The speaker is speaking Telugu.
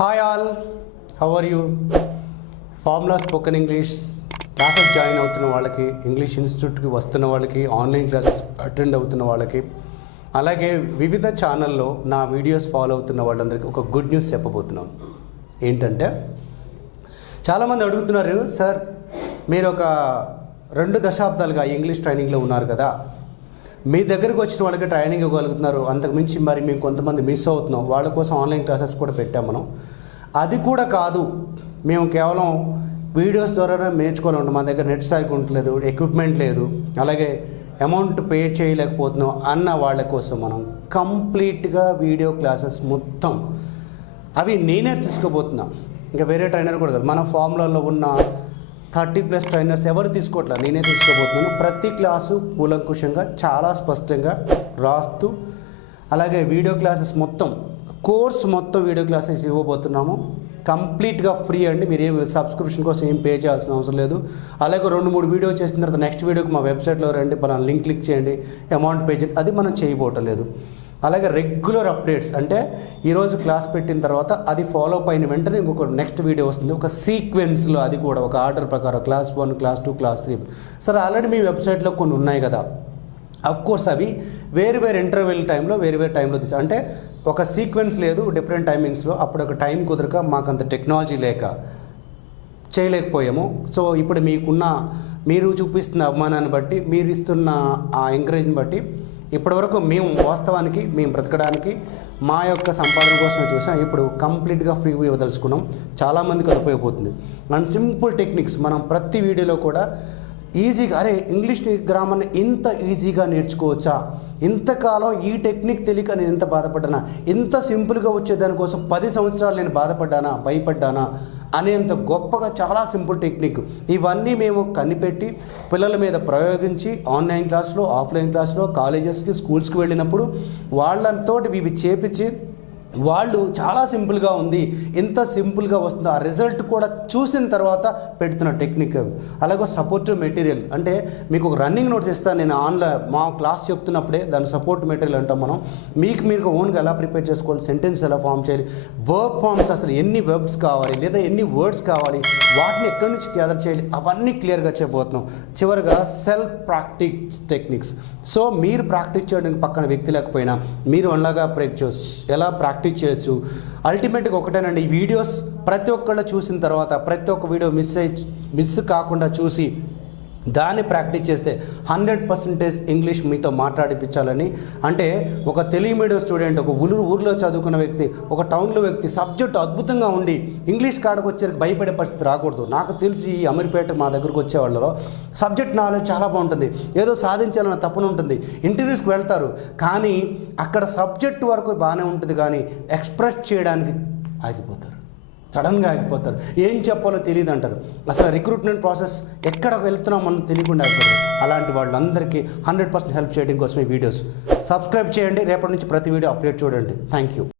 Hi all, how are you? Formula spoken English classes join అవుతున్న వాళ్ళకి, ఇంగ్లీష్ ఇన్స్టిట్యూట్కి వస్తున్న వాళ్ళకి, ఆన్లైన్ క్లాసెస్ అటెండ్ అవుతున్న వాళ్ళకి, అలాగే వివిధ ఛానల్లో నా వీడియోస్ ఫాలో అవుతున్న వాళ్ళందరికీ ఒక గుడ్ న్యూస్ చెప్పబోతున్నాను. ఏంటంటే, చాలామంది అడుగుతున్నారు, సార్ మీరు ఒక 2 దశాబ్దాలుగా ఇంగ్లీష్ ట్రైనింగ్లో ఉన్నారు కదా, మీ దగ్గరకు వచ్చిన వాళ్ళకి ట్రైనింగ్ ఇవ్వగలుగుతున్నారు, అంతకుమించి మరి మేము కొంతమంది మిస్ అవుతున్నాం, వాళ్ళ కోసం ఆన్లైన్ క్లాసెస్ కూడా పెట్టాం మనం. అది కూడా కాదు, మేము కేవలం వీడియోస్ ద్వారానే నేర్చుకోవాలంటాం, మా దగ్గర నెట్ సైకిల్ ఉండలేదు, ఎక్విప్మెంట్ లేదు, అలాగే అమౌంట్ పే చేయలేకపోతున్నాం అన్న వాళ్ళ కోసం మనం కంప్లీట్గా వీడియో క్లాసెస్ మొత్తం అవి నేనే తీసుకోబోతున్నా. ఇంకా వేరే ట్రైనర్ కూడా కాదు, మన ఫార్ములాలో ఉన్న 30+ ట్రైనర్స్ ఎవరు తీసుకోవట్లేదు, నేనే తీసుకోబోతున్నాను. ప్రతి క్లాసు కూలంకుషంగా చాలా స్పష్టంగా రాస్తూ, అలాగే వీడియో క్లాసెస్ మొత్తం కోర్స్ మొత్తం వీడియో క్లాసెస్ ఇవ్వబోతున్నాము. కంప్లీట్గా ఫ్రీ అండి, మీరు ఏం సబ్స్క్రిప్షన్ కోసం ఏం పే చేయాల్సిన అవసరం లేదు. అలాగే 2-3 వీడియో చేసిన తర్వాత నెక్స్ట్ వీడియోకి మా వెబ్సైట్లో రండి, పలానా లింక్ క్లిక్ చేయండి, అమౌంట్ పే చేయండి, అది మనం చేయబోవటం లేదు. అలాగే రెగ్యులర్ అప్డేట్స్, అంటే ఈరోజు క్లాస్ పెట్టిన తర్వాత అది ఫాలో అప్ అయిన వెంటనే ఇంకొక నెక్స్ట్ వీడియో వస్తుంది, ఒక సీక్వెన్స్లో, అది కూడా ఒక ఆర్డర్ ప్రకారం క్లాస్ 1, క్లాస్ 2, క్లాస్ 3. సరే, ఆల్రెడీ మీ వెబ్సైట్లో కొన్ని ఉన్నాయి కదా, కోర్స్ అవి వేరు ఇంటర్వెల్ టైంలో వేరు టైంలో అంటే ఒక సీక్వెన్స్ లేదు, డిఫరెంట్ టైమింగ్స్లో. అప్పుడు ఒక టైం కుదరక, మాకంత టెక్నాలజీ లేక చేయలేకపోయాము. సో ఇప్పుడు మీరు చూపిస్తున్న అభిమానాన్ని బట్టి, మీరు ఇస్తున్న ఆ ఎంకరేజ్ని బట్టి ఇప్పటివరకు మేము వాస్తవానికి మేము బ్రతకడానికి మా యొక్క సంపాదన కోసమే చూసాం. ఇప్పుడు కంప్లీట్గా ఫ్రీ ఇవ్వదలుచుకున్నాం, చాలామందికి అది ఉపయోగపోతుంది. అండ్ సింపుల్ టెక్నిక్స్ మనం ప్రతి వీడియోలో కూడా ఈజీగా, అరే ఇంగ్లీష్ గ్రామర్ని ఇంత ఈజీగా నేర్చుకోవచ్చా, ఇంతకాలం ఈ టెక్నిక్ తెలియక నేను ఎంత బాధపడ్డానా, ఇంత సింపుల్గా వచ్చేదానికోసం 10 సంవత్సరాలు నేను బాధపడ్డానా, భయపడ్డానా అనేంత గొప్పగా చాలా సింపుల్ టెక్నిక్. ఇవన్నీ మేము కనిపెట్టి పిల్లల మీద ప్రయోగించి ఆన్లైన్ క్లాసులో, ఆఫ్లైన్ క్లాసులో, కాలేజెస్కి, స్కూల్స్కి వెళ్ళినప్పుడు వాళ్ళతోటి ఇవి చేపించి వాళ్ళు చాలా సింపుల్గా ఉంది, ఇంత సింపుల్గా వస్తుంది, ఆ రిజల్ట్ కూడా చూసిన తర్వాత పెడుతున్న టెక్నిక్. అలాగే సపోర్టివ్ మెటీరియల్, అంటే మీకు ఒక రన్నింగ్ నోట్స్ ఇస్తాను నేను ఆన్లైన్ మా క్లాస్ చెప్తున్నప్పుడే, దాని సపోర్ట్ మెటీరియల్ అంటాం మనం. మీరు ఓన్గా ఎలా ప్రిపేర్ చేసుకోవాలి, సెంటెన్స్ ఎలా ఫామ్ చేయాలి, వర్బ్ ఫామ్స్ అసలు ఎన్ని వర్బ్స్ కావాలి లేదా ఎన్ని వర్డ్స్ కావాలి, వాటిని ఎక్కడి నుంచి గ్యాదర్ చేయాలి, అవన్నీ క్లియర్గా చెప్పబోతున్నాం. చివరిగా సెల్ఫ్ ప్రాక్టీస్ టెక్నిక్స్. సో మీరు ప్రాక్టీస్ చేయడానికి పక్కన వ్యక్తి లేకపోయినా మీరు అలాగా ఎలా ప్రాక్టీస్ చేయొచ్చు. ఒకటేనండి, ఈ వీడియోస్ ప్రతి ఒక్కళ్ళు చూసిన తర్వాత ప్రతి ఒక్క వీడియో మిస్ కాకుండా చూసి దాన్ని ప్రాక్టీస్ చేస్తే 100% ఇంగ్లీష్ మీతో మాట్లాడిపించాలని. అంటే ఒక తెలుగు మీడియం స్టూడెంట్, ఒక ఊరిలో చదువుకున్న వ్యక్తి, ఒక టౌన్లో వ్యక్తి, సబ్జెక్ట్ అద్భుతంగా ఉండి ఇంగ్లీష్ కాడకు వచ్చేసరికి భయపడే పరిస్థితి రాకూడదు. నాకు తెలిసి ఈ అమీర్పేట మా దగ్గరకు వచ్చేవాళ్ళలో సబ్జెక్ట్ నాలెడ్జ్ చాలా బాగుంటుంది, ఏదో సాధించాలన్న తపన ఉంటుంది, ఇంటర్వ్యూస్కి వెళ్తారు, కానీ అక్కడ సబ్జెక్ట్ వరకు బాగానే ఉంటుంది, కానీ ఎక్స్ప్రెస్ చేయడానికి ఆగిపోతారు, సడన్గా ఆగిపోతారు, ఏం చెప్పాలో తెలియదు అంటారు. అసలు రిక్రూట్మెంట్ ప్రాసెస్ ఎక్కడ వెళ్తున్నాం మనం తెలియకుండా ఆగిపోతారు. అలాంటి వాళ్ళందరికీ 100% హెల్ప్ చేయడం కోసం ఈ వీడియోస్ సబ్స్క్రైబ్ చేయండి. రేపటి నుంచి ప్రతి వీడియో అప్డేట్ చూడండి. Thank you.